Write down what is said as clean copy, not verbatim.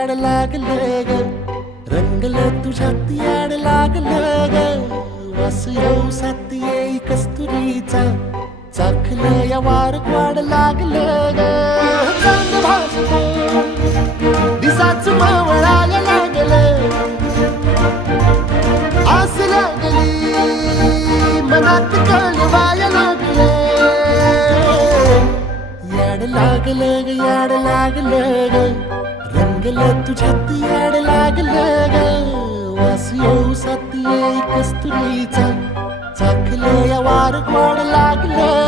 याड लागलं ग, रंगलं तुझ्यात याड लागलं ग. वास येऊ साथ येई कस्तुरीचा, चाखलं या वार वाढ लागलं ग. चांद भासलं दिसाच मावळायला लागलं, आस लागली मनात कळवायला लागलं. याड लागलं ग, याड लागलं ग, रंगलं तुझ्यात याड लागलं ग. वास येऊ साथ येई कस्तुरीचा, चाखलं या वार वाढ लागलं.